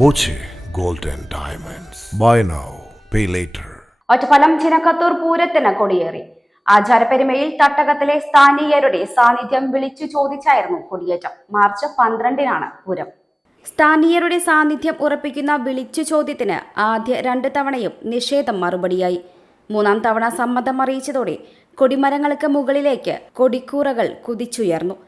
Boche gold and diamonds. Buy now pay later. Ottapalam Chinakkathoor പൂരത്തിന് കൊടിയേറി. ആചാരപ്പെരുമയിൽ തട്ടകത്തിലെ സ്ഥാനീയരുടെ സാന്നിധ്യം വിളിച്ചു ചോദിച്ചായിരുന്നു കൊടിയേറ്റം. മാർച്ച് 12-നാണ് പൂരം. സ്ഥാനീയരുടെ സാന്നിധ്യം ഉറപ്പിക്കുന്ന വിളിച്ചു ചോദ്യത്തിന് ആദ്യ 2 തവണയും നിഷേധം മറുപടിയായി. 3-ാം തവണ സമ്മതം അറിയിച്ചതോടെ കൊടിമരങ്ങൾക്ക് മുകളിലേക്ക് കൊടിക്കൂറകൾ കുതിച്ചുയർന്നു.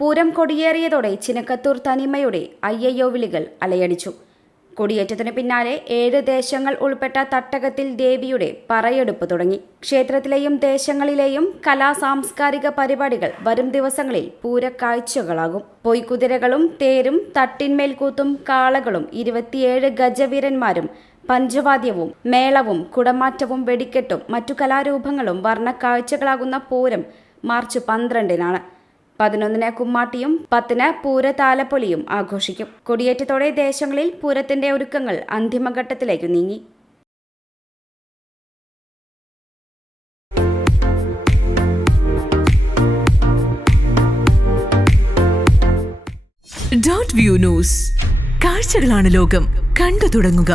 പൂരം കൊടിയേറിയതോടെ ചിനക്കത്തൂർ തനിമയുടെ അയ്യയ്യോ വിളികൾ അലയടിച്ചു. കൊടിയേറ്റത്തിനു പിന്നാലെ 7 ദേശങ്ങൾ ഉൾപ്പെട്ട തട്ടകത്തിൽ ദേവിയുടെ പറയെടുപ്പ് തുടങ്ങി. ക്ഷേത്രത്തിലെയും ദേശങ്ങളിലെയും സാംസ്കാരിക പരിപാടികൾ വരും ദിവസങ്ങളിൽ പൂരക്കാഴ്ചകളാകും. പൊയ്ക്കുതിരകളും തേരും തട്ടിന്മേൽക്കൂത്തും കാളകളും 27 ഗജവീരന്മാരും പഞ്ചവാദ്യവും മേളവും കുടമാറ്റവും വെടിക്കെട്ടും മറ്റു കലാരൂപങ്ങളും വർണ്ണക്കാഴ്ചകളാകുന്ന പൂരം മാർച്ച് 12-നാണ്. 11-ന് കുമ്മാട്ടിയും 10-ന് പൂരതാലപ്പൊലിയും ആഘോഷിക്കും. കൊടിയേറ്റത്തോടെ ദേശങ്ങളിൽ പൂരത്തിന്റെ ഒരുക്കങ്ങൾ അന്തിമഘട്ടത്തിലേക്ക് നീങ്ങി. .View news. കാഴ്ചകളാണ് ലോകം. കണ്ടു തുടങ്ങുക.